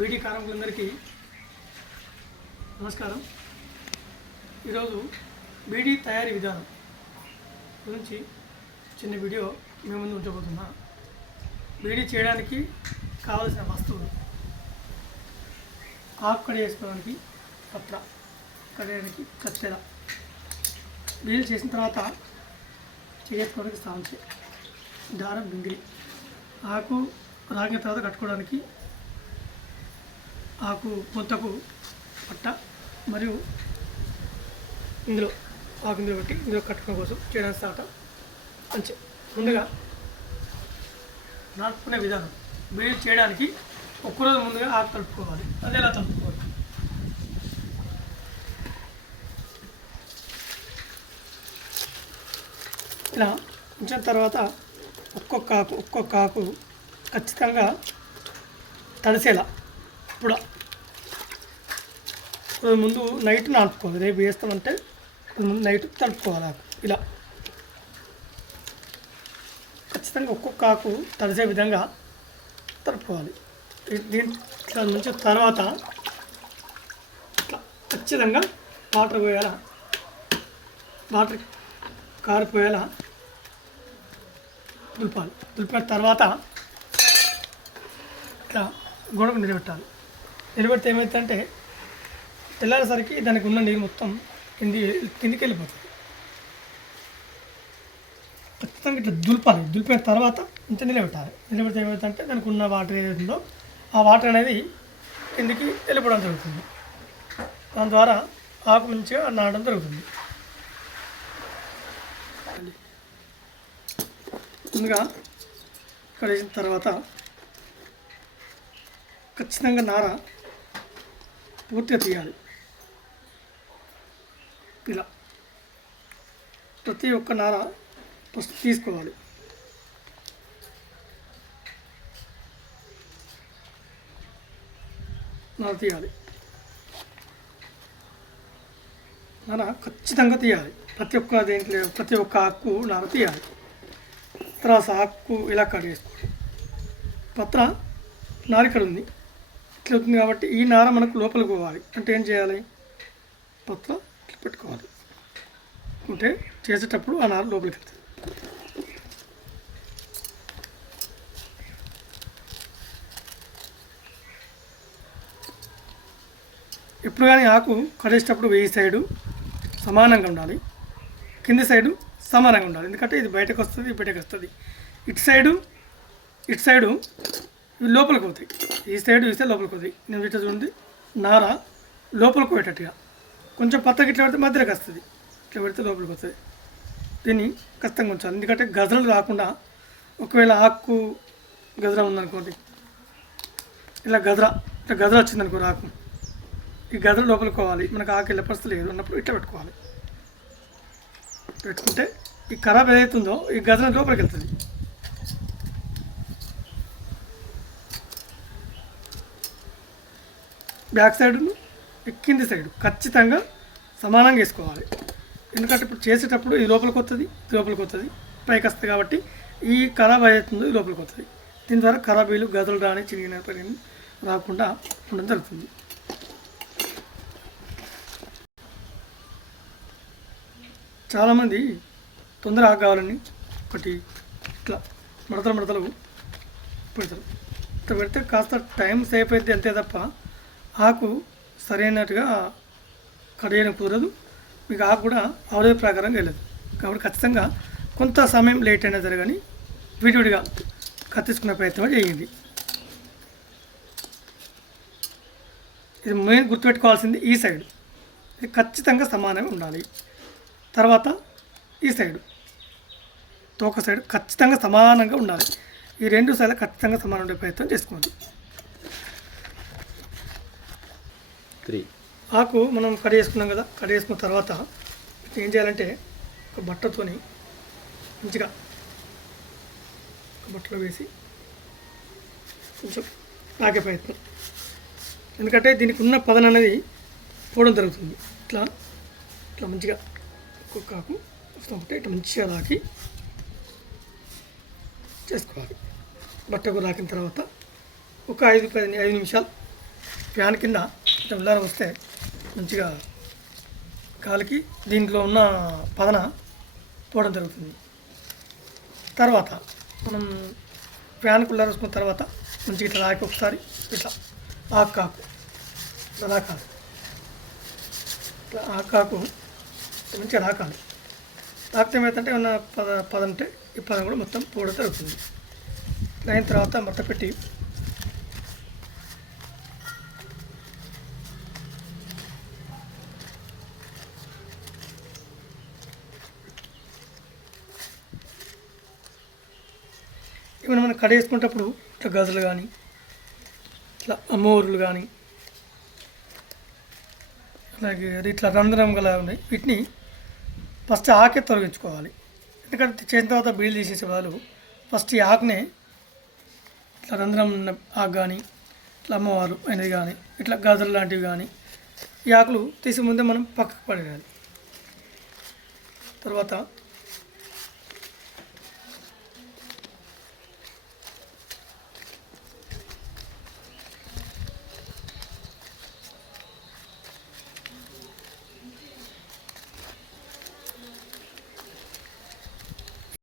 బీడీ కార్మికులందరికీ నమస్కారం. ఈరోజు బీడీ తయారీ విధానం గురించి చిన్న వీడియో మేము ముందు ఉంచబోతున్నా. బీడీ చేయడానికి కావలసిన వస్తువులు: ఆకు కడిగేసుకోవడానికి పత్ర, కడిగడానికి కత్తెర, బీడీ చేసిన తర్వాత చేసుకోవడానికి సాంచి, దారం, బింగిరి, ఆకు రాగిన తర్వాత కట్టుకోవడానికి ఆకు పొంతకు పట్ట, మరియు ఇందులో ఆకు ఇందులో పెట్టి ఇందులో కట్టుకోవడం కోసం చేయడానికి స్టార్ట్. మంచి ముందుగా నాటుకునే విధానం: బీడీ చేయడానికి ఒక్కరోజు ముందుగా ఆకు కలుపుకోవాలి. అది ఎలా కలుపుకోవాలి? ఇలా ఉంచిన తర్వాత ఒక్కొక్క ఆకు ఖచ్చితంగా తడిసేలా ఇప్పుడు ముందు నైట్ నాటుకోవాలి. రేపు వేస్తామంటే ముందు నైట్ తడుపుకోవాలి ఆకు. ఇలా ఖచ్చితంగా ఒక్కొక్క ఆకు తడిసే విధంగా తడుపుకోవాలి. దీంట్లో నుంచి తర్వాత ఇట్లా ఖచ్చితంగా వాటర్ పోయేలా, వాటర్ కారిపోయేలా దులిపాలి. దులిపిన తర్వాత ఇట్లా గొడవకు నిలబెట్టాలి. నిలబెడితే ఏమవుతుందంటే తెల్లారేసరికి దానికి ఉన్న నీరు మొత్తం కిందికి వెళ్ళిపోతుంది. ఖచ్చితంగా ఇట్లా దులిపాలి. దులిపిన తర్వాత ఇంత నిలబెట్టాలి. నిలబెడితే ఏమవుతుందంటే దానికి ఉన్న వాటర్ ఏదైతుందో ఆ వాటర్ అనేది కిందికి వెళ్ళిపోవడం జరుగుతుంది. దాని ద్వారా ఆకు మంచిగా నాటడం జరుగుతుంది. ముందుగా కడిగిన తర్వాత ఖచ్చితంగా నార పూర్తిగా తీయాలి. ఇలా ప్రతి ఒక్క నార ఫస్ట్ తీసుకోవాలి. నార తీయాలి. నార ఖచ్చితంగా తీయాలి. ప్రతి ఒక్క ఆకు నార తీయాలి. తర్వాత ఆకు ఇలా కట్ చేసుకోవాలి. పత్ర నార ఇక్కడ ఉంది, ఇట్లా అవుతుంది కాబట్టి ఈ నార మనకు లోపలికి పోవాలి. అంటే ఏం చేయాలి? పత్ర ఇట్లా పెట్టుకోవాలి. అంటే చేసేటప్పుడు ఆ నార లోపలికి వెళ్తుంది. ఎప్పుడు కానీ ఆకు కడిగేటప్పుడు ఈ సైడు సమానంగా ఉండాలి, కింది సైడు సమానంగా ఉండాలి. ఎందుకంటే ఇది బయటకు వస్తుంది, బయటకు వస్తుంది. ఇటు సైడు ఇవి లోపలికి పోతాయి. ఈ సైడ్ లోపలికి పోతాయి. నేను ఇట్లా చూడండి, నార లోపలికి పోయేటట్టుగా కొంచెం పత్తకి ఇట్లా పెడితే మధ్యలోకి వస్తుంది, ఇట్లా పెడితే లోపలికి వస్తుంది. దీన్ని ఖచ్చితంగా ఉంచాలి. ఎందుకంటే గజరలు రాకుండా, ఒకవేళ ఆకు గజర ఉందనుకోండి, ఇట్లా గజర వచ్చిందనుకో ఆకు, ఈ గజర లోపలికి పోవాలి. మనకు ఆకు వెళ్ళే పరిస్థితి లేదు అన్నప్పుడు ఇట్లా పెట్టుకోవాలి. పెట్టుకుంటే ఈ ఖరాబ్ ఏదైతుందో ఈ గజర లోపలికి వెళ్తుంది. బ్యాక్ సైడును కింది సైడు ఖచ్చితంగా సమానంగా వేసుకోవాలి. ఎందుకంటే ఇప్పుడు చేసేటప్పుడు ఇది లోపలికి వస్తుంది, పైకి వస్తుంది. కాబట్టి ఈ ఖరాబ్ అవుతుందో ఇది లోపలికి వస్తుంది. దీని ద్వారా ఖరాబీలు, గదులు రాని, చిరిగిన పని రాకుండా ఉండడం జరుగుతుంది. చాలామంది తొందర ఆకు కావాలని ఒకటి ఇట్లా మడతలు పెడతారు. ఇట్లా పెడితే కాస్త టైం సేఫ్ అయితే అంతే తప్ప ఆకు సరైనట్టుగా కడియడం కుదరదు. మీకు ఆకు కూడా అవధి ప్రకారంగా వెళ్ళదు. కాబట్టి ఖచ్చితంగా కొంత సమయం లేట్ అయినా సరే కానీ విడివిడిగా కత్తించుకునే ప్రయత్నం చేయండి. ఇది మెయిన్ గుర్తుపెట్టుకోవాల్సింది ఈ సైడ్ ఇది ఖచ్చితంగా సమానంగా ఉండాలి. తర్వాత ఈ సైడు తోక సైడ్ ఖచ్చితంగా సమానంగా ఉండాలి. ఈ రెండు సైడ్లు ఖచ్చితంగా సమానం ఉండే ప్రయత్నం చేసుకోండి. ఆకు మనం కట్ చేసుకున్నాం కదా, కట్ చేసుకున్న తర్వాత ఏం చేయాలంటే ఒక బట్టతోని మంచిగా బట్టలో వేసి కొంచెం లాగే ప్రయత్నం. ఎందుకంటే దీనికి ఉన్న పదన అనేది పోవడం జరుగుతుంది. ఇట్లా మంచిగా ఒక్కొక్క ఆకు వస్తుంటే ఇట్లా మంచిగా లాగి చేసుకోవాలి. బట్టకు రాకిన తర్వాత ఒక 5 నిమిషాలు ఫ్యాన్ కింద ఇట్లా ఉల్లారం వస్తే మంచిగా గాలికి దీంట్లో ఉన్న పదన పోవడం జరుగుతుంది. తర్వాత మనం ఫ్యాన్ కుల్లర్ వేసుకున్న తర్వాత మంచిగా ఇట్లా రాకి ఒకసారి ఇట్లా ఆకాకు ఇట్లా రాకాలి. ఇట్లా ఆకాకు మంచిగా రాకాలి. తాకితే ఏమైతే ఏమన్నా పదం ఉంటే ఈ పదం కూడా మొత్తం పోవడం జరుగుతుంది. ఇట్లా అయిన తర్వాత మడత పెట్టి ఏమైనా మనం కడిగేసుకునేటప్పుడు ఇట్లా గజలు కానీ ఇట్లా అమ్మోరులు కానీ అలాగే ఇట్లా రంధ్రం గల ఉన్నాయి. వీటిని ఫస్ట్ ఆకే తొలగించుకోవాలి. ఎందుకంటే చేసిన తర్వాత బీళ్ళు తీసేసే వాళ్ళు ఫస్ట్ ఈ ఆకునే ఇట్లా రంధ్రం ఉన్న ఆకు కానీ ఇట్లా అమ్మవారు అనేది కానీ ఇట్లా గజలు లాంటివి కానీ ఈ ఆకులు తీసే ముందే మనం పక్కకు పడేయాలి. తర్వాత